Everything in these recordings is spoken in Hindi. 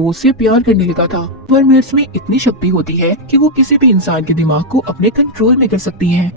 वो उससे प्यार करने लगा था। मरमेड्स में इतनी शक्ति होती है कि वो किसी भी इंसान के दिमाग को अपने कंट्रोल में कर सकती हैं।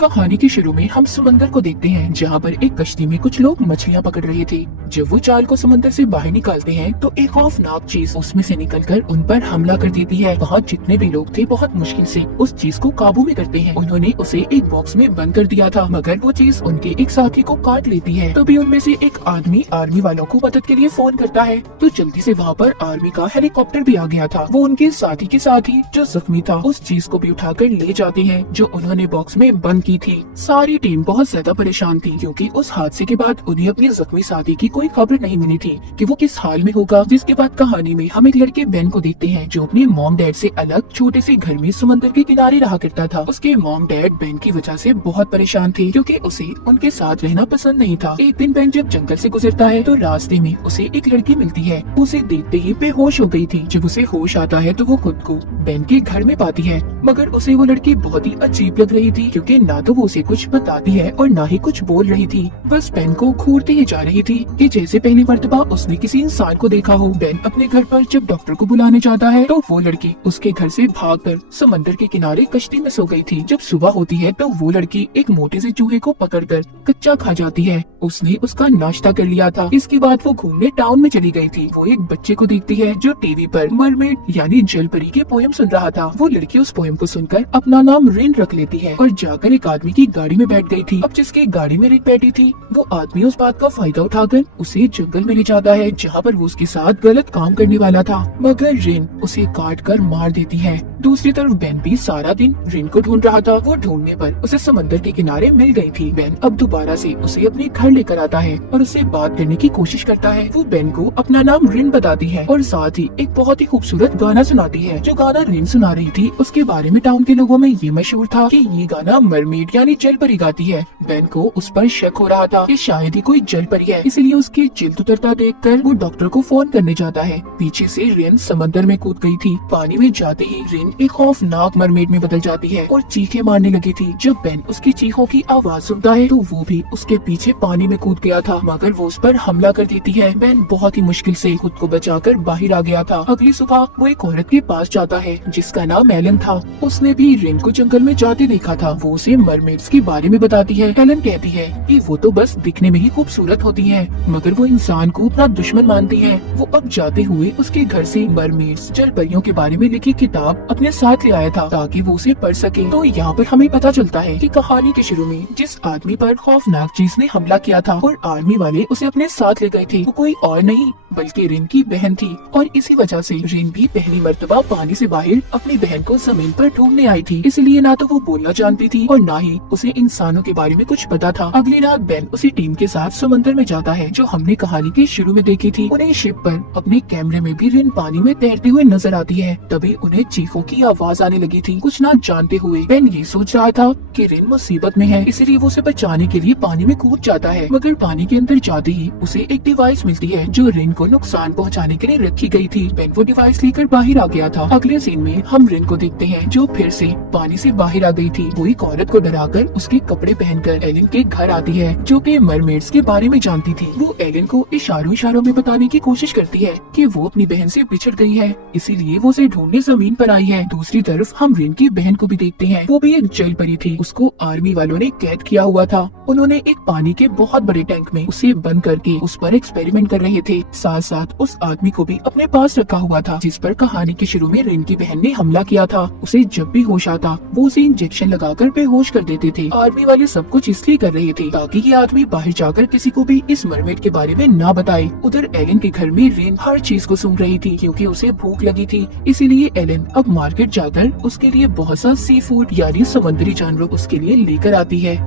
कहानी के शुरू में हम समंदर को देखते हैं, जहाँ पर एक कश्ती में कुछ लोग मछलियाँ पकड़ रहे थे। जब वो जाल को समंदर से बाहर निकालते हैं तो एक खौफनाक चीज उसमें से निकलकर उन पर हमला कर देती है। वहाँ जितने भी लोग थे बहुत मुश्किल से उस चीज को काबू में करते हैं। उन्होंने उसे एक बॉक्स में बंद कर दिया था, मगर वो चीज उनके एक साथी को काट लेती है। तभी उनमें से एक आदमी आर्मी वालों को मदद के लिए फोन करता है, तो जल्दी से वहाँ पर आर्मी का हेलीकॉप्टर भी आ गया था। वो उनके साथी के साथ ही जो जख्मी था उस चीज को भी उठाकर ले जाते हैं जो उन्होंने बॉक्स में बंद की थी। सारी टीम बहुत ज्यादा परेशान थी, क्योंकि उस हादसे के बाद उन्हें अपने जख्मी साथी की कोई खबर नहीं मिली थी कि वो किस हाल में होगा। जिसके बाद कहानी में हम एक लड़के बेन को देखते हैं, जो अपने मॉम डैड से अलग छोटे से घर में समंदर के किनारे रहा करता था। उसके मॉम डैड बेन की वजह से बहुत परेशान थे, क्योंकि उसे उनके साथ रहना पसंद नहीं था। एक दिन बेन जब जंगल से गुजरता है तो रास्ते में उसे एक लड़की मिलती है। उसे देखते ही बेहोश हो गई थी। जब उसे होश आता है तो वो खुद को बेन के घर में पाती है, मगर उसे वो लड़की बहुत ही अजीब लग रही थी, क्योंकि ना तो वो उसे कुछ बताती है और ना ही कुछ बोल रही थी। बस बेन को घूरते ही जा रही थी कि जैसे पहली मर्तबा उसने किसी इंसान को देखा हो। बेन अपने घर पर जब डॉक्टर को बुलाने जाता है तो वो लड़की उसके घर से भागकर समंदर के किनारे कश्ती में सो गई थी। जब सुबह होती है तो वो लड़की एक मोटे से चूहे को पकड़कर कच्चा खा जाती है। उसने उसका नाश्ता कर लिया था। इसके बाद वो घूमने टाउन में चली गई थी। वो एक बच्चे को देखती है जो टीवी पर मरमेड यानी जल परी के पोयम सुन रहा था। वो लड़की उस पोयम को सुनकर अपना नाम रिन रख लेती है और जाकर एक आदमी की गाड़ी में बैठ गई थी। अब जिसकी गाड़ी में रिन बैठी थी वो आदमी उस बात का फायदा उठाकर उसे जंगल में ले जाता है, जहाँ पर वो उसके साथ गलत काम करने वाला था, मगर रिन उसे काट कर मार देती है। दूसरी तरफ बेन भी सारा दिन रिन को ढूंढ रहा था। वो ढूंढने पर उसे समंदर के किनारे मिल गई थी। बेन अब दोबारा से उसे अपने घर लेकर आता है और उससे बात करने की कोशिश करता है। वो बेन को अपना नाम रिन बताती है और साथ ही एक बहुत ही खूबसूरत गाना सुनाती है। जो गाना रिन सुना रही थी उसके बारे में टाउन के लोगों में ये मशहूर था कि ये गाना मरमेड यानी जल परी गाती है। बेन को उस पर शक हो रहा था कि शायद ही कोई जल परी है, इसलिए उसके जिल्द उतरता देखकर वो डॉक्टर को फोन करने जाता है। पीछे से रिन समंदर में कूद गई थी। पानी में जाते ही रिन एक खौफनाक मरमेड में बदल जाती है और चीखें मारने लगी थी। जब बेन उसकी चीखों की आवाज सुनता है तो वो भी उसके पीछे पानी में कूद गया था, मगर वो उस पर हमला कर देती है। बेन बहुत ही मुश्किल से खुद को बचाकर बाहर आ गया था। अगली सुबह वो एक औरत के पास जाता है जिसका नाम एलन था। उसने भी रिन को जंगल में जाते देखा था। वो उसे मरमेड्स के बारे में बताती है। एलन कहती है कि वो तो बस दिखने में ही खूबसूरत होती है, मगर वो इंसान को अपना दुश्मन मानती है। वो अब जाते हुए उसके घर से मरमेड्स जल परियों के बारे में लिखी किताब अपने साथ ले आया था ताकि वो उसे पढ़ सके। तो यहाँ पर हमें पता चलता है कि कहानी के शुरू में जिस आदमी पर खौफनाक चीज ने हमला किया था और आर्मी वाले उसे अपने साथ ले गए थे, वो कोई और नहीं बल्कि रिन की बहन थी। और इसी वजह से रिन भी पहली मर्तबा पानी से बाहर अपनी बहन को जमीन पर ढूंढने आई थी। इसलिए ना तो वो बोलना जानती थी और ना ही उसे इंसानों के बारे में कुछ पता था। अगली रात बेन उसी टीम के साथ समंदर में जाता है जो हमने कहानी के शुरू में देखी थी। उन्हें शिप पर अपने कैमरे में भी रिन पानी में तैरते हुए नजर आती है। तभी उन्हें चीखों की आवाज आने लगी थी। कुछ ना जानते हुए बेन ये सोच रहा था कि रिन मुसीबत में है, इसलिए वो उसे बचाने के लिए पानी में कूद जाता है। मगर पानी के अंदर जाते ही उसे एक डिवाइस मिलती है जो रिन को नुकसान पहुंचाने के लिए रखी गई थी। बेन वो डिवाइस लेकर बाहर आ गया था। अगले सीन में हम रिन को देखते हैं जो फिर से पानी से बाहर आ गई थी। वो एक औरत को डराकर उसके कपड़े पहनकर एलन के घर आती है जो कि मरमेड्स के बारे में जानती थी। वो एलन को इशारों में बताने की कोशिश करती है कि वो अपनी बहन से बिछड़ गई है, इसीलिए वो उसे ढूंढने जमीन पर आई है। दूसरी तरफ हम रिन की बहन को भी देखते हैं। वो भी एक जल परी थी। उसको आर्मी वालों ने कैद किया हुआ था। उन्होंने एक पानी के बहुत बड़े टैंक में उसे बंद करके उस पर एक्सपेरिमेंट कर रहे थे। साथ साथ उस आदमी को भी अपने पास रखा हुआ था जिस पर कहानी के शुरू में रिन की बहन ने हमला किया था। उसे जब भी होश आता वो उसे इंजेक्शन लगाकर बेहोश कर देते थे। आर्मी वाले सब कुछ इसलिए कर रहे थे ताकि ये आदमी बाहर जाकर किसी को भी इस मरमेड के बारे में ना बताए। उधर एलन के घर में रिन हर चीज को सूंघ रही थी क्योंकि उसे भूख लगी थी। इसीलिए एलन अब मार्केट जाकर उसके लिए बहुत सा सी फूड यानी समुद्री जानवर उसके लिए लेकर आती है।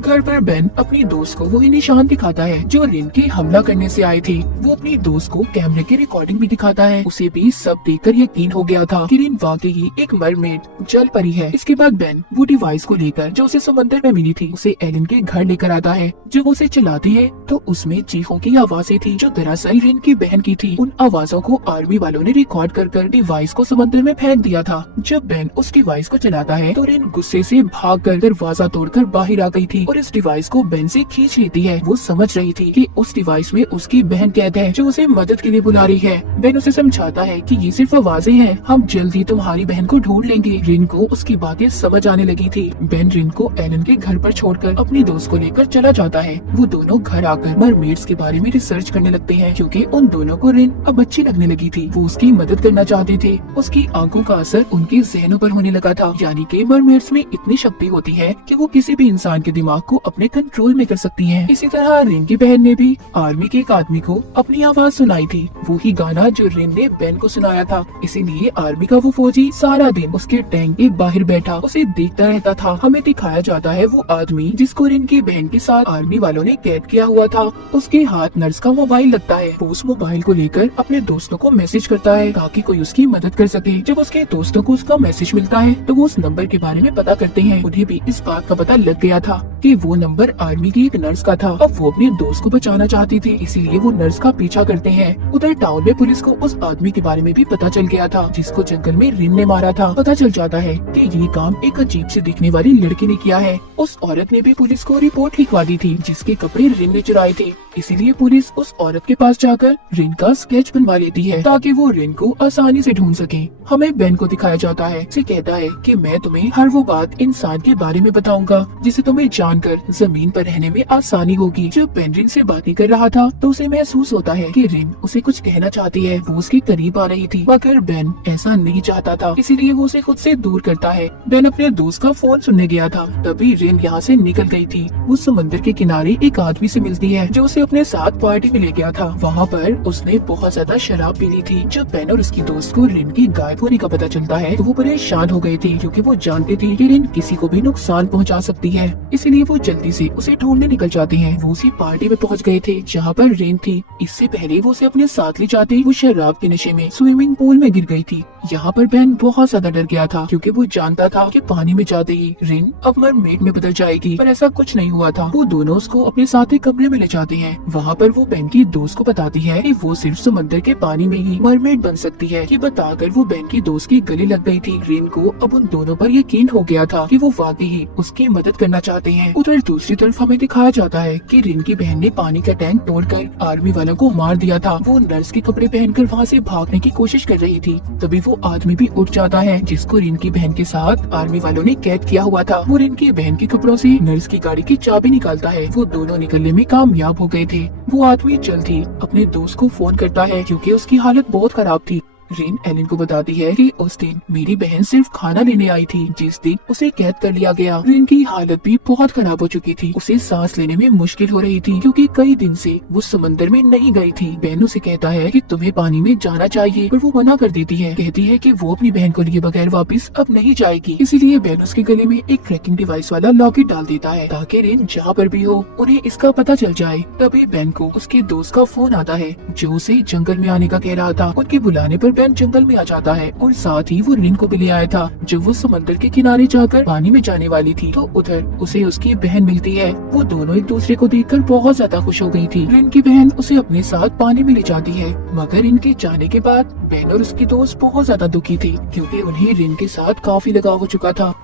घर पर बेन अपनी दोस्त को वही निशान दिखाता है जो रिन के हमला करने से आए थे। वो अपनी दोस्त को कैमरे की रिकॉर्डिंग भी दिखाता है। उसे भी सब देखकर यकीन हो गया था कि रिन वाकई एक मरमेड जल परी है। इसके बाद बेन वो डिवाइस को लेकर जो उसे समंदर में मिली थी उसे एलन के घर लेकर आता है। जब उसे चलाती है तो उसमें चीखों की आवाजें थी जो दरअसल रिन की बहन की थी। उन आवाजों को आर्मी वालों ने रिकॉर्ड कर डिवाइस को समंदर में फेंक दिया था। जब बेन उस डिवाइस को चलाता है तो रिन गुस्से से भागकर दरवाजा तोड़कर बाहर आ गई थी और इस डिवाइस को बेन से खींच लेती है। वो समझ रही थी कि उस डिवाइस में उसकी बहन कैद है जो उसे मदद के लिए बुला रही है। बेन उसे समझाता है कि ये सिर्फ आवाजें हैं, हम जल्दी तुम्हारी बहन को ढूंढ लेंगे। रिन को उसकी बातें समझ आने लगी थी। बेन रिन को एलन के घर पर छोड़कर अपनी दोस्त को लेकर चला जाता है। वो दोनों घर आकर मरमेड्स के बारे में रिसर्च करने लगते हैं क्योंकि उन दोनों को रिन अब अच्छी लगने लगी थी। वो उसकी मदद करना चाहते थे। उसकी आंखों का असर उनके जहनों पर होने लगा था, यानी कि मरमेड्स में इतनी शक्ति होती है कि वो किसी भी इंसान के दिमाग को अपने कंट्रोल में कर सकती हैं। इसी तरह रिन की बहन ने भी आर्मी के एक आदमी को अपनी आवाज सुनाई थी, वो ही गाना जो रिन ने बेन को सुनाया था। इसीलिए आर्मी का वो फौजी सारा दिन उसके टैंक के बाहर बैठा उसे देखता रहता था। हमें दिखाया जाता है वो आदमी जिसको रिन की बहन के साथ आर्मी वालों ने कैद किया हुआ था। उसके हाथ नर्स का मोबाइल लगता है। वो उस मोबाइल को लेकर अपने दोस्तों को मैसेज करता है ताकि कोई उसकी मदद कर सके। जब उसके दोस्तों को उसका मैसेज मिलता है तो वो उस नंबर के बारे में पता करते हैं। उन्हें भी इस बात का पता लग गया था कि वो नंबर आर्मी की एक नर्स का था। अब वो अपने दोस्त को बचाना चाहती थी, इसीलिए वो नर्स का पीछा करते हैं। उधर टाउन में पुलिस को उस आदमी के बारे में भी पता चल गया था जिसको जंगल में रिन ने मारा था। पता चल जाता है कि ये काम एक अजीब से दिखने वाली लड़की ने किया है। उस औरत ने भी पुलिस को रिपोर्ट लिखवा दी थी जिसके कपड़े रिन ने चुराए थे। इसीलिए पुलिस उस औरत के पास जाकर रिन का स्केच बनवा लेती है ताकि वो रिन को आसानी से ढूंढ सके। हमें बेन को दिखाया जाता है। उसे कहता है कि मैं तुम्हें हर वो बात इंसान के बारे में बताऊंगा जिसे तुम्हें जानकर जमीन पर रहने में आसानी होगी। जब बेन रिन से बातें कर रहा था तो उसे महसूस होता है कि रिन उसे कुछ कहना चाहती है। वो उसके करीब आ रही थी मगर बेन ऐसा नहीं चाहता था, इसीलिए वो उसे खुद से दूर करता है। बेन अपने दोस्त का फोन सुनने गया था, तभी रिन यहाँ से निकल गई थी। वो समंदर के किनारे एक आदमी से मिलती है जो उसे अपने साथ पार्टी में ले गया था। वहाँ पर उसने बहुत ज्यादा शराब पी ली थी। जब बेन और उसकी दोस्त को रिन की गायब होने का पता चलता है तो वो परेशान हो गए थे क्योंकि वो जानते थे कि रिन किसी को भी नुकसान पहुँचा सकती है। इसीलिए वो जल्दी से उसे ढूंढने निकल जाते हैं। वो उसी पार्टी में पहुँच गए थे जहाँ पर रिन थी। इससे पहले वो उसे अपने साथ ले जाते वो शराब के नशे में स्विमिंग पूल में गिर गई थी। यहाँ पर बेन बहुत ज्यादा डर गया था क्योंकि वो जानता था कि पानी में जाते ही रिन अब मरमेड में बदल जाएगी, पर ऐसा कुछ नहीं हुआ था। वो दोनों उसको अपने साथ एक कमरे में ले जाते हैं। वहाँ पर वो बेन की दोस्त को बताती है कि वो सिर्फ समंदर के पानी में ही मरमेड बन सकती है। ये बताकर वो बेन की दोस्त की गले लग गई थी। रिन को अब उन दोनों पर यकीन हो गया था कि वो वाकई ही उसकी मदद करना चाहते हैं। उधर दूसरी तरफ हमें दिखाया जाता है कि रिन की बहन ने पानी का टैंक तोड़कर आर्मी वालों को मार दिया था। वो नर्स के कपड़े पहनकर वहाँ से भागने की कोशिश कर रही थी, तभी वो आदमी भी उठ जाता है जिसको रिन की बहन के साथ आर्मी वालों ने कैद किया हुआ था। वो रिन की बहन के कपड़ों से नर्स की गाड़ी की चाबी निकालता है। वो दोनों निकलने में कामयाब हो गए थे। वो आदमी जल्द ही अपने दोस्त को फोन करता है क्योंकि उसकी हालत बहुत खराब थी। रिन एलन को बताती है कि उस दिन मेरी बहन सिर्फ खाना लेने आई थी जिस दिन उसे कैद कर लिया गया। रिन की हालत भी बहुत खराब हो चुकी थी। उसे सांस लेने में मुश्किल हो रही थी क्योंकि कई दिन से वो समंदर में नहीं गई थी। बेन उसे कहता है कि तुम्हें पानी में जाना चाहिए, पर वो मना कर देती है। कहती है कि वो अपनी बहन को लिए बगैर वापस अब नहीं जाएगी। इसीलिए बेन उसके गले में एक ट्रैकिंग डिवाइस वाला लॉकेट डाल देता है ताकि रिन जहाँ पर भी हो उन्हें इसका पता चल जाए। तभी बेन को उसके दोस्त का फोन आता है जो उसे जंगल में आने का कह रहा था। उनके बुलाने पर बेन जंगल में आ जाता है और साथ ही वो रिन को भी ले आया था। जब वो समंदर के किनारे जाकर पानी में जाने वाली थी तो उधर उसे उसकी बहन मिलती है। वो दोनों एक दूसरे को देखकर बहुत ज्यादा खुश हो गई थी। रिन की बहन उसे अपने साथ पानी में ले जाती है, मगर इनके जाने के बाद बेन और उसकी दोस्त बहुत ज्यादा दुखी थी क्योंकि उन्हें रिन के साथ काफी लगाव हो चुका था।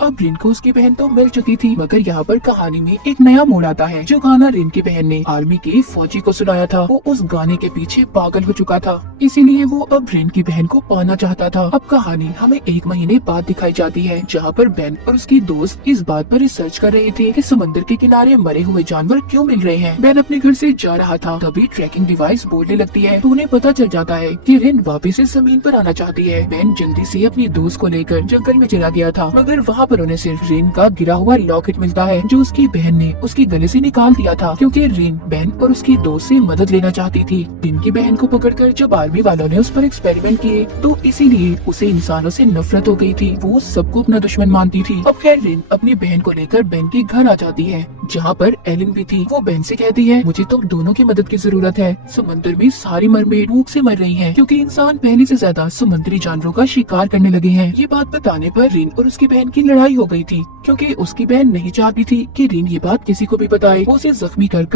अब रिन को उसकी बहन तो मिल चुकी थी, मगर यहाँ पर कहानी में एक नया मोड़ आता है। जो गाना रिन की बहन ने आर्मी के फौजी को सुनाया था वो उस गाने के पीछे पागल हो चुका था, इसीलिए वो अब रिन की बहन को पाना चाहता था। अब कहानी हमें 1 महीने बाद दिखाई जाती है जहाँ पर बेन और उसकी दोस्त इस बात पर रिसर्च कर रहे थे कि समंदर के किनारे मरे हुए जानवर क्यों मिल रहे हैं। बेन अपने घर से जा रहा था, तभी ट्रैकिंग डिवाइस बोलने लगती है तो उन्हें पता चल जाता है कि रिन वापस से जमीन पर आना चाहती है। बेन जल्दी से अपनी दोस्त को लेकर जंगल में चला गया था, मगर वहाँ पर उन्हें सिर्फ रिन का गिरा हुआ लॉकेट मिलता है जो उसकी बहन ने उसके गले से निकाल दिया था क्योंकि रिन बेन और उसकी दोस्त से मदद लेना चाहती थी। रिन की बहन को पकड़कर जब आर्मी वालों ने उस पर एक्सपेरिमेंट किए तो इसीलिए उसे इंसानों से नफरत हो गई थी। वो सबको अपना दुश्मन मानती थी। अब खैर रिन अपनी बहन को लेकर बेन के घर आ जाती है जहाँ पर एलन भी थी। वो बेन से कहती है मुझे तुम दोनों की मदद की जरूरत है। समंदर में सारी मरमेड भूख से मर रही हैं क्योंकि इंसान पहले से ज्यादा समुद्री जानवरों का शिकार करने लगे हैं। ये बात बताने पर रिन और उसकी बहन की लड़ाई लड़ाई हो गई थी क्योंकि उसकी बहन नहीं चाहती थी कि रिन ये बात किसी को भी बताए। वो उसे जख्मी कर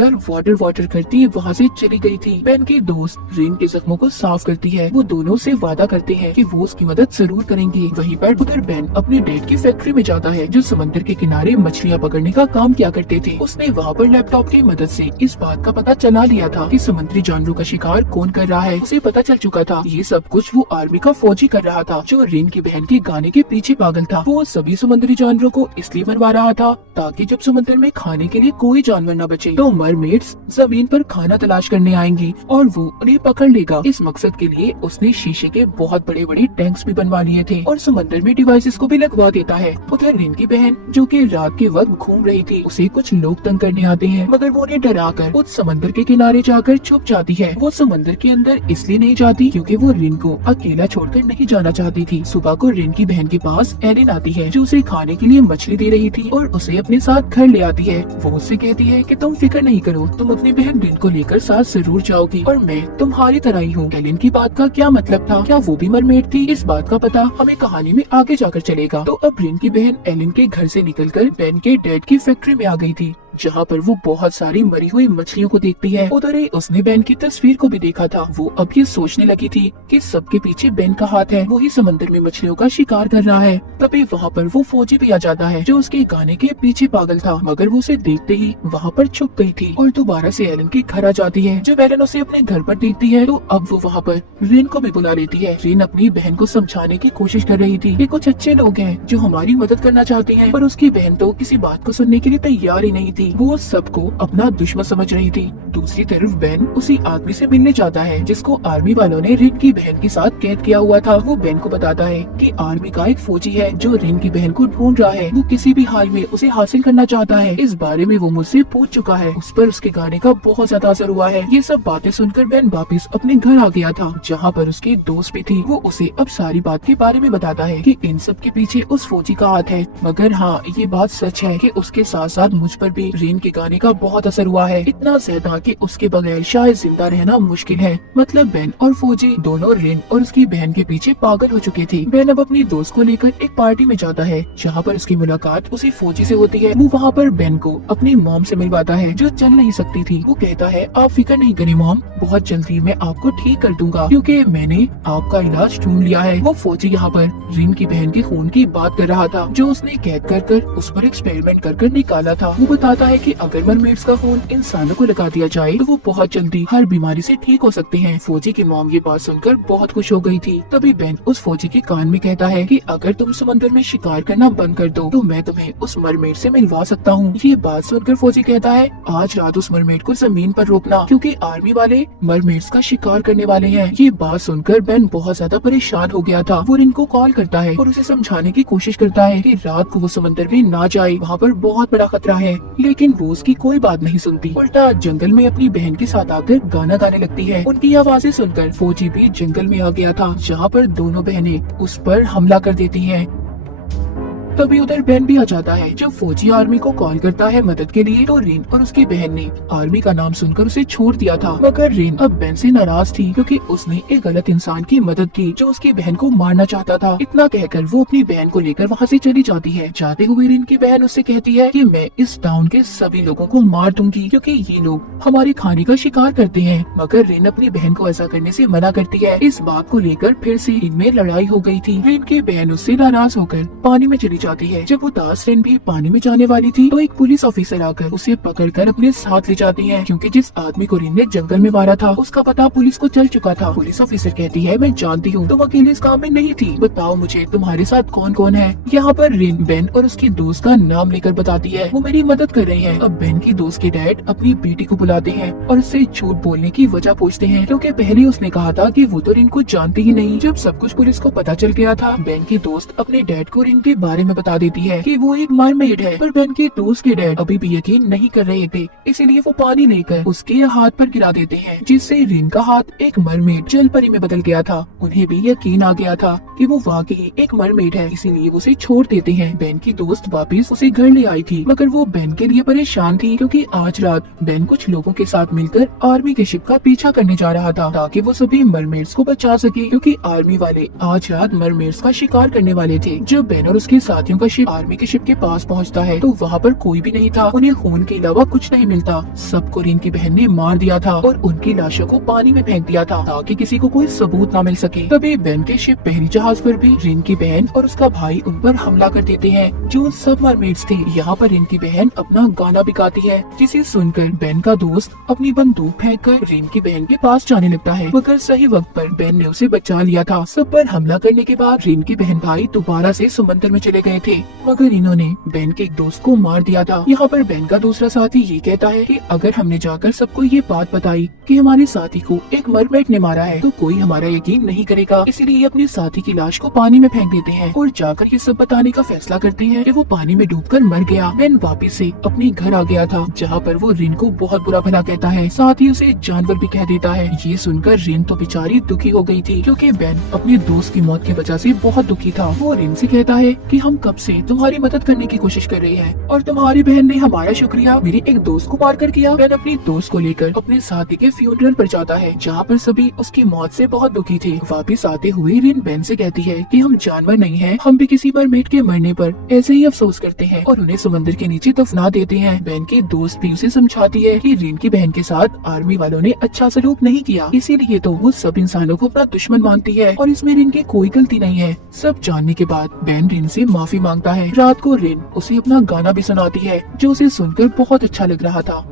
वाटर करती वहाँ से चली गई थी। बेन की दोस्त रिन के जख्मों को साफ करती है। वो दोनों से वादा करते हैं कि वो उसकी मदद जरूर करेंगे। वहीं पर उधर बेन अपने डैड की फैक्ट्री में जाता है जो समंदर के किनारे मछलियाँ पकड़ने का काम किया करते थे। उसने वहाँ पर लैपटॉप की मदद से इस बात का पता चला लिया था कि समुद्री जानवरों का शिकार कौन कर रहा है। उसे पता चल चुका था ये सब कुछ वो आर्मी का फौजी कर रहा था जो रिन की बहन के गाने के पीछे पागल था। वो सभी समुद्री जानवरों को इसलिए मरवा रहा था ताकि जब समुद्र में खाने के लिए कोई जानवर न बचे तो मरमेड्स जमीन पर खाना तलाश करने आएंगी और वो उन्हें पकड़ लेगा। इस मकसद के लिए उसने शीशे के बहुत बड़े बड़े टैंक्स भी बनवा लिए थे और समंदर में डिवाइसेस को भी लगवा देता है। उधर रिन की बहन जो कि रात के वक्त घूम रही थी उसे कुछ लोग तंग करने आते हैं मगर वो उन्हें डराकर उस समंदर के किनारे जाकर छुप जाती है। वो समंदर के अंदर इसलिए नहीं जाती क्योंकि वो रिन को अकेला छोड़कर नहीं जाना चाहती थी। सुबह को रिन की बहन के पास एरिन आती है जो उसे खाने के लिए मछली दे रही थी और उसे अपने साथ घर ले आती है। वो उससे कहती है कि तुम फिक्र नहीं करो, तुम अपनी बहन रिन को लेकर साथ जरूर जाओगी और मैं तुम्हारी तरह ही हूँ। एलिन की बात का क्या मतलब था? क्या वो भी मरमेड थी? इस बात का पता हमें कहानी में आगे जाकर चलेगा। तो अब रिन की बहन एलिन के घर से निकलकर बेन के डैड की फैक्ट्री में आ गई थी जहाँ पर वो बहुत सारी मरी हुई मछलियों को देखती है। उधर ही उसने बेन की तस्वीर को भी देखा था। वो अब ये सोचने लगी थी कि सबके पीछे बेन का हाथ है, वो ही समंदर में मछलियों का शिकार कर रहा है। तभी वहाँ पर वो फौजी भी आ जाता है जो उसके गाने के पीछे पागल था मगर वो उसे देखते ही वहाँ पर छुप गई थी और दोबारा से एलन के घर आ जाती है। जब एलन उसे अपने घर पर देखती है तो अब वो वहाँ पर रिन को भी बुला लेती है। रिन अपनी बहन को समझाने की कोशिश कर रही थी कि कुछ अच्छे लोग हैं जो हमारी मदद करना चाहते हैं, पर उसकी बहन तो किसी बात को सुनने के लिए तैयार ही नहीं थी। वो सबको अपना दुश्मन समझ रही थी। दूसरी तरफ बेन उसी आदमी से मिलने जाता है जिसको आर्मी वालों ने रिन की बहन के साथ कैद किया हुआ था। वो बेन को बताता है कि आर्मी का एक फौजी है जो रिन की बहन को ढूंढ रहा है, वो किसी भी हाल में उसे हासिल करना चाहता है। इस बारे में वो मुझसे पूछ चुका है, उस पर उसके गाने का बहुत ज्यादा असर हुआ है। ये सब बातें सुनकर बेन वापस अपने घर आ गया था जहाँ पर उसकी दोस्त भी थी। वो उसे अब सारी बात के बारे में बताता है कि इन सब के पीछे उस फौजी का हाथ है, मगर हाँ ये बात सच है कि उसके साथ साथ मुझ पर भी रिन के गाने का बहुत असर हुआ है, इतना ज्यादा कि उसके बगैर शायद जिंदा रहना मुश्किल है। मतलब बेन और फौजी दोनों रिन और उसकी बहन के पीछे पागल हो चुके थे। बेन अब अपनी दोस्त को लेकर एक पार्टी में जाता है जहाँ पर उसकी मुलाकात उसी फौजी से होती है। वो वहाँ पर बेन को अपनी मॉम से मिलवाता है जो चल नहीं सकती थी। वो कहता है आप फिक्र नहीं करें मॉम, बहुत जल्दी मैं आपको ठीक कर दूंगा क्योंकि मैंने आपका इलाज ढूंढ लिया है। वो फौजी यहाँ पर रिन की बहन के खून की बात कर रहा था जो उसने कैद कर उस पर एक्सपेरिमेंट कर निकाला था। वो बताता है कि अगर मरमेड्स का खून इंसानों को लगा दिया जाए तो वो बहुत जल्दी हर बीमारी से ठीक हो सकते हैं। फौजी की मॉम ये बात सुनकर बहुत खुश हो गई थी। तभी बेन उस फौजी के कान में कहता है कि अगर तुम समंदर में शिकार करना बंद कर दो तो मैं तुम्हें उस मरमेड से मिलवा सकता हूँ। ये बात सुनकर फौजी कहता है आज रात उस मरमेड को जमीन पर रोकना क्योंकि आर्मी वाले मरमेड्स का शिकार करने वाले हैं। ये बात सुनकर बेन बहुत ज्यादा परेशान हो गया था। वो रिन को कॉल करता है और उसे समझाने की कोशिश करता है कि रात को वो समंदर में ना जाए, वहाँ पर बहुत बड़ा खतरा है, लेकिन वो उसकी कोई बात नहीं सुनती। उल्टा जंगल में अपनी बहन के साथ आकर गाना गाने लगती है। उनकी आवाजें सुनकर फौजी भी जंगल में आ गया था जहाँ पर दोनों बहनें उस पर हमला कर देती हैं। तभी उधर बेन भी आ जाता है। जब फौजी आर्मी को कॉल करता है मदद के लिए तो रिन और उसकी बहन ने आर्मी का नाम सुनकर उसे छोड़ दिया था, मगर रिन अब बेन से नाराज थी क्योंकि उसने एक गलत इंसान की मदद की जो उसकी बहन को मारना चाहता था। इतना कहकर वो अपनी बहन को लेकर वहाँ से चली जाती है। जाते हुए रिन की बहन उससे कहती है कि मैं इस टाउन के सभी लोगों को मार दूंगी क्योंकि ये लोग हमारे खाने का शिकार करते हैं, मगर रिन अपनी बहन को ऐसा करने से मना करती है। इस बात को लेकर फिर से इनमें लड़ाई हो गई थी। रिन की बहन उससे नाराज होकर पानी में चली जाती है। जब वो दास रिन भी पानी में जाने वाली थी तो एक पुलिस ऑफिसर आकर उसे पकड़कर अपने साथ ले जाती है क्योंकि जिस आदमी को रिन ने जंगल में मारा था उसका पता पुलिस को चल चुका था। पुलिस ऑफिसर कहती है मैं जानती हूँ तुम अकेले इस काम में नहीं थी, बताओ मुझे तुम्हारे साथ कौन कौन है। यहाँ पर रिन बेन और उसकी दोस्त का नाम लेकर बताती है वो मेरी मदद कर रही है। अब बेन की दोस्त के डैड अपनी बेटी को बुलाते हैं और उससे झूठ बोलने की वजह पूछते हैं क्योंकि पहले उसने कहा था कि वो तो रिन को जानती ही नहीं। जब सब कुछ पुलिस को पता चल गया था बेन की दोस्त अपने डैड को रिन के बारे में बता देती है कि वो एक मरमेड है, पर बेन के दोस्त के डैड अभी भी यकीन नहीं कर रहे थे, इसीलिए वो पानी लेकर उसके हाथ पर गिरा देते हैं जिससे रिन का हाथ एक मरमेड जल परी में बदल गया था। उन्हें भी यकीन आ गया था कि वो वाकई एक मरमेड है, इसीलिए वो उसे छोड़ देते हैं। बेन की दोस्त वापिस उसे घर ले आई थी मगर वो बेन के लिए परेशान थी क्योंकि आज रात बेन कुछ लोगों के साथ मिलकर आर्मी के शिप का पीछा करने जा रहा था ताकि वो सभी मरमेड्स को बचा सके क्योंकि आर्मी वाले आज रात मरमेड्स का शिकार करने वाले थे। जब बेन और उसके साथ साथियों का शिप आर्मी के शिप के पास पहुंचता है तो वहाँ पर कोई भी नहीं था। उन्हें खून के अलावा कुछ नहीं मिलता। सबको रिन की बहन ने मार दिया था और उनकी लाशों को पानी में फेंक दिया था ताकि किसी को कोई सबूत न मिल सके। तभी बेन के शिप पहली जहाज पर भी रिन की बहन और उसका भाई उन पर हमला कर देते हैं जो सब मरमेड्स थे। यहाँ पर रिन की बहन अपना गाना भी गाती है जिसे सुनकर बेन का दोस्त अपनी बंदूक फेंककर रिन की बहन के पास जाने लगता है, मगर सही वक्त पर बेन ने उसे बचा लिया था। सब पर हमला करने के बाद रिन की बहन भाई दोबारा से समंदर में चले गए थे, मगर इन्होंने बेन के एक दोस्त को मार दिया था। यहाँ पर बेन का दूसरा साथी ये कहता है कि अगर हमने जाकर सबको ये बात बताई कि हमारे साथी को एक मरमेड ने मारा है तो कोई हमारा यकीन नहीं करेगा, इसीलिए ये अपने साथी की लाश को पानी में फेंक देते हैं और जाकर ये सब बताने का फैसला करते हैं कि वो पानी में डूबकर मर गया। बेन वापिस से अपने घर आ गया था जहाँ पर वो रिन को बहुत बुरा भला कहता है, साथ ही उसे जानवर भी कह देता है। ये सुनकर रिन तो बेचारी दुखी हो गई थी क्योंकि बेन अपने दोस्त की मौत की वजह से बहुत दुखी था। वो रिन से कहता है कि हम कब से तुम्हारी मदद करने की कोशिश कर रहे हैं और तुम्हारी बहन ने हमारा शुक्रिया मेरे एक दोस्त को मार कर किया। बेन अपनी दोस्त को लेकर अपने साथी के फ्यूनरल पर जाता है जहाँ पर सभी उसकी मौत से बहुत दुखी थे। वापिस आते हुए रिन बेन से कहती है कि हम जानवर नहीं हैं, हम भी किसी मरमेड के मरने पर ऐसे ही अफसोस करते हैं और उन्हें समंदर के नीचे दफना देते हैं। बेन के दोस्त भी उसे समझाती है कि रिन की बहन के साथ आर्मी वालों ने अच्छा सलूक नहीं किया, इसीलिए तो वो सब इंसानों को अपना दुश्मन मानती है और इसमें रिन की कोई गलती नहीं है। सब जानने के बाद बेन रिन से माफी मांगता है। रात को रिन उसे अपना गाना भी सुनाती है जो उसे सुनकर बहुत अच्छा लग रहा था।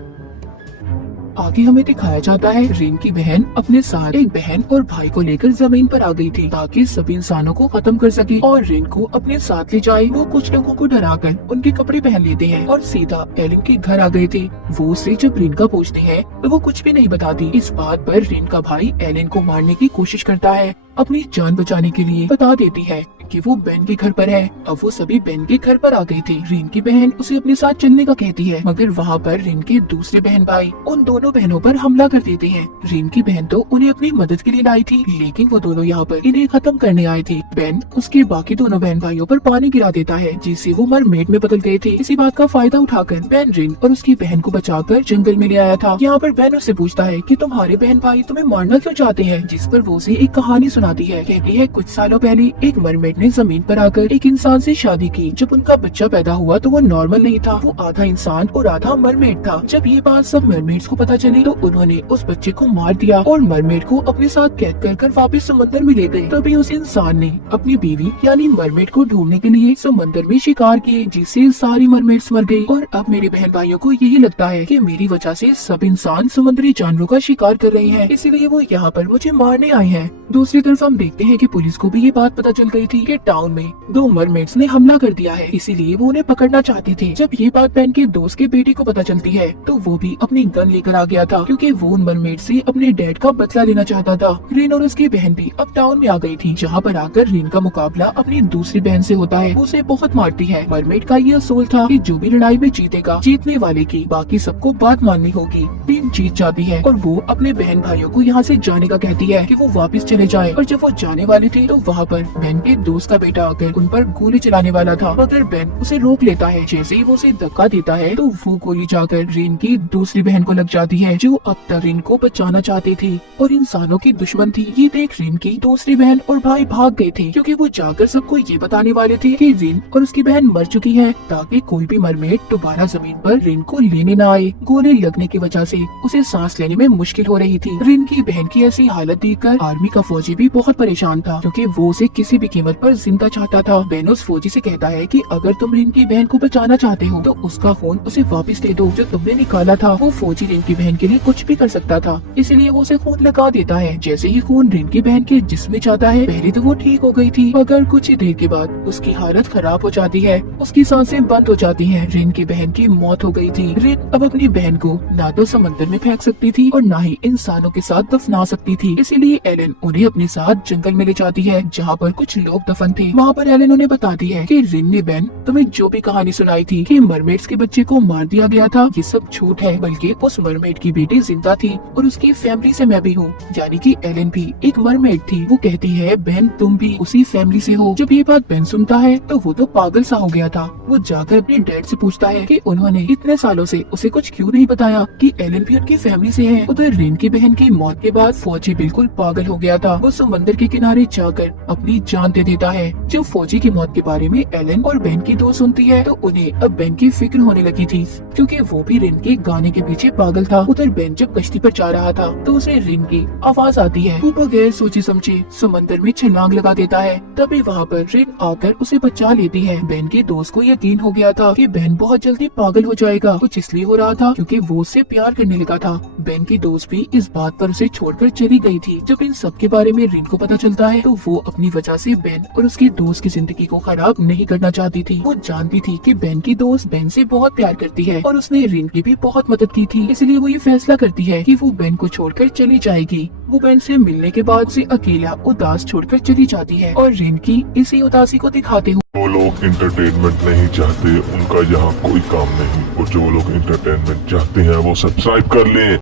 आगे हमें दिखाया जाता है रिन की बहन अपने साथ एक बहन और भाई को लेकर जमीन पर आ गई थी ताकि सभी इंसानों को खत्म कर सके और रिन को अपने साथ ले जाए। वो कुछ लोगों को डराकर उनके कपड़े पहन लेते हैं और सीधा एलिन के घर आ गए थे। वो उससे जब रिन का पूछते हैं तो वो कुछ भी नहीं बताती। इस बात पर रिन का भाई एलिन को मारने की कोशिश करता है, अपनी जान बचाने के लिए बता देती है कि वो बेन के घर पर है। अब वो सभी बेन के घर पर आ गई थी। रिन की बहन उसे अपने साथ चलने का कहती है, मगर वहाँ पर रिन के दूसरे बहन भाई उन दोनों बहनों पर हमला कर देते हैं। रिन की बहन तो उन्हें अपनी मदद के लिए लाई थी, लेकिन वो दोनों यहाँ पर इन्हें खत्म करने आए थे। बेन उसके बाकी दोनों बहन भाइयों पर पानी गिरा देता है जिससे वो मरमेड में बदल गए थे। इसी बात का फायदा उठाकर बेन रिन और उसकी बहन को बचाकर जंगल में ले आया था। यहाँ पर बेन उससे पूछता है कि तुम्हारे बहन भाई तुम्हें मारना क्यों चाहते हैं, जिस पर वो उसे एक कहानी सुनाती है। कहती है कुछ सालों पहले एक मरमेड ने जमीन पर आकर एक इंसान से शादी की। जब उनका बच्चा पैदा हुआ तो वो नॉर्मल नहीं था, वो आधा इंसान और आधा मरमेड था। जब ये बात सब मरमेड्स को पता चली तो उन्होंने उस बच्चे को मार दिया और मरमेड को अपने साथ कैद कर वापस समंदर में ले गए। तभी उस इंसान ने अपनी बीवी यानी मरमेड को ढूंढने के लिए समंदर में शिकार किए, जिससे सारी मरमेड्स मर गई। और अब मेरे बहन भाइयों को यही लगता है कि मेरी वजह से सब इंसान समुद्री जानवरों का शिकार कर रहे हैं, इसीलिए वो यहाँ पर मुझे मारने आए हैं। दूसरी तरफ हम देखते हैं कि पुलिस को भी ये बात पता चल गई थी कि टाउन में दो मरमेड्स ने हमला कर दिया है, इसीलिए वो उन्हें पकड़ना चाहती थी। जब ये बात बेन के दोस्त के बेटे को पता चलती है तो वो भी अपनी गन लेकर आ गया था क्योंकि वो उन मरमेड से अपने डैड का बदला लेना चाहता था। रिन और उसकी बहन भी अब टाउन में आ गई थी, जहाँ पर आकर रिन का मुकाबला अपनी दूसरी बहन से होता है। वो उसे बहुत मारती है। मरमेड का ये असूल था कि जो भी लड़ाई में जीतेगा जीतने वाले की बाकी सबको बात माननी होगी। रिन जीत जाती है और वो अपने बहन भाइयों को यहाँ से जाने का कहती है कि वो वापस चले जाए। और जब वो जाने वाले थे तो वहाँ पर बेन के दोस्त का बेटा आकर उन पर गोली चलाने वाला था, मगर बेन उसे रोक लेता है। जैसे ही वो उसे धक्का देता है तो वो गोली जाकर रिन की दूसरी बहन को लग जाती है जो अब तक रिन को बचाना चाहती थी और इंसानों की दुश्मन थी। ये देख रिन की दूसरी बहन और भाई भाग गए थे क्योंकि वो जाकर सबको ये बताने वाले थे कि रिन और उसकी बहन मर चुकी है ताकि कोई भी मरमेड दोबारा जमीन पर रिन को लेने न आए। गोली लगने की वजह से उसे सांस लेने में मुश्किल हो रही थी। रिन की बहन की ऐसी हालत देखकर आर्मी का फौजी भी बहुत परेशान था क्योंकि वो उसे किसी भी कीमत पर जिंदा चाहता था। बेन उस फौजी से कहता है कि अगर तुम रिन की बहन को बचाना चाहते हो तो उसका खून उसे वापस दे दो जो तुमने निकाला था। वो फौजी रिन की बहन के लिए कुछ भी कर सकता था, इसलिए वो उसे खून लगा देता है। जैसे ही खून रिन की बहन के जिस्म में जाता है पहले तो वो ठीक हो गई थी, मगर कुछ ही देर के बाद उसकी हालत खराब हो जाती है, उसकी सांसें बंद हो जाती हैं। रिन की बहन की मौत हो गई थी। रिन अब अपनी बहन को ना तो समंदर में फेंक सकती थी और ना ही इंसानों के साथ दफना सकती थी, इसीलिए एलन उन्हें अपने साथ जंगल में ले जाती है जहाँ पर कुछ लोग दफन थे। वहाँ पर एलन उन्हें बताती है कि रिन ने बेन तुम्हें जो भी कहानी सुनाई थी कि मरमेड्स के बच्चे को मार दिया गया था, ये सब झूठ है, बल्कि उस मरमेड की बेटी जिंदा थी और उसकी फैमिली से मैं भी हूँ, यानी कि एलन भी एक मरमेड थी। वो कहती है बेन तुम भी उसी फैमिली से हो। जब ये बात बेन सुनता है तो वो तो पागल सा हो गया था। वो जाकर अपने डैड से पूछता है कि उन्होंने इतने सालों से उसे कुछ क्यों नहीं बताया कि एलन भी उनकी फैमिली से है। उधर रिन की बहन की मौत के बाद फौजी बिल्कुल पागल हो गया था। वो समंदर के किनारे जाकर अपनी जान दे देता है जब फौजी की मौत के बारे में एलन और बेन की दोस्त सुनती है तो उन्हें अब बेन की फिक्र होने लगी थी, क्योंकि वो भी रिन के गाने के पीछे पागल था। उधर बेन जब कश्ती पर जा रहा था तो उसे रिन की आवाज आती है। वो बगैर सोचे समझे समंदर में छलांग लगा देता है। तभी वहाँ पर रिन आकर उसे बचा लेती है। बेन के दोस्त को यकीन हो गया था कि बेन बहुत जल्दी पागल हो जाएगा। कुछ इसलिए हो रहा था क्योंकि वो उससे प्यार करने लगा था। बेन की दोस्त भी इस बात पर उसे छोड़कर चली गई थी। जब इन सब के बारे में रिन को पता चलता है तो वो अपनी वजह से बेन और उसके दोस्त की जिंदगी को खराब नहीं करना चाहती थी। वो जानती थी कि बेन की दोस्त बेन से बहुत प्यार करती है और उसने रिन की भी बहुत मदद की थी, इसलिए वो ये फैसला करती है कि वो बेन को छोड़कर चली जाएगी। वो बेन से मिलने के बाद उसे अकेला उदास छोड़कर चली जाती है और रिन की इसी उदासी को दिखाते हुए जो लोग एंटरटेनमेंट नहीं चाहते उनका यहाँ कोई काम नहीं, और जो लोग एंटरटेनमेंट चाहते हैं वो सब्सक्राइब कर लें।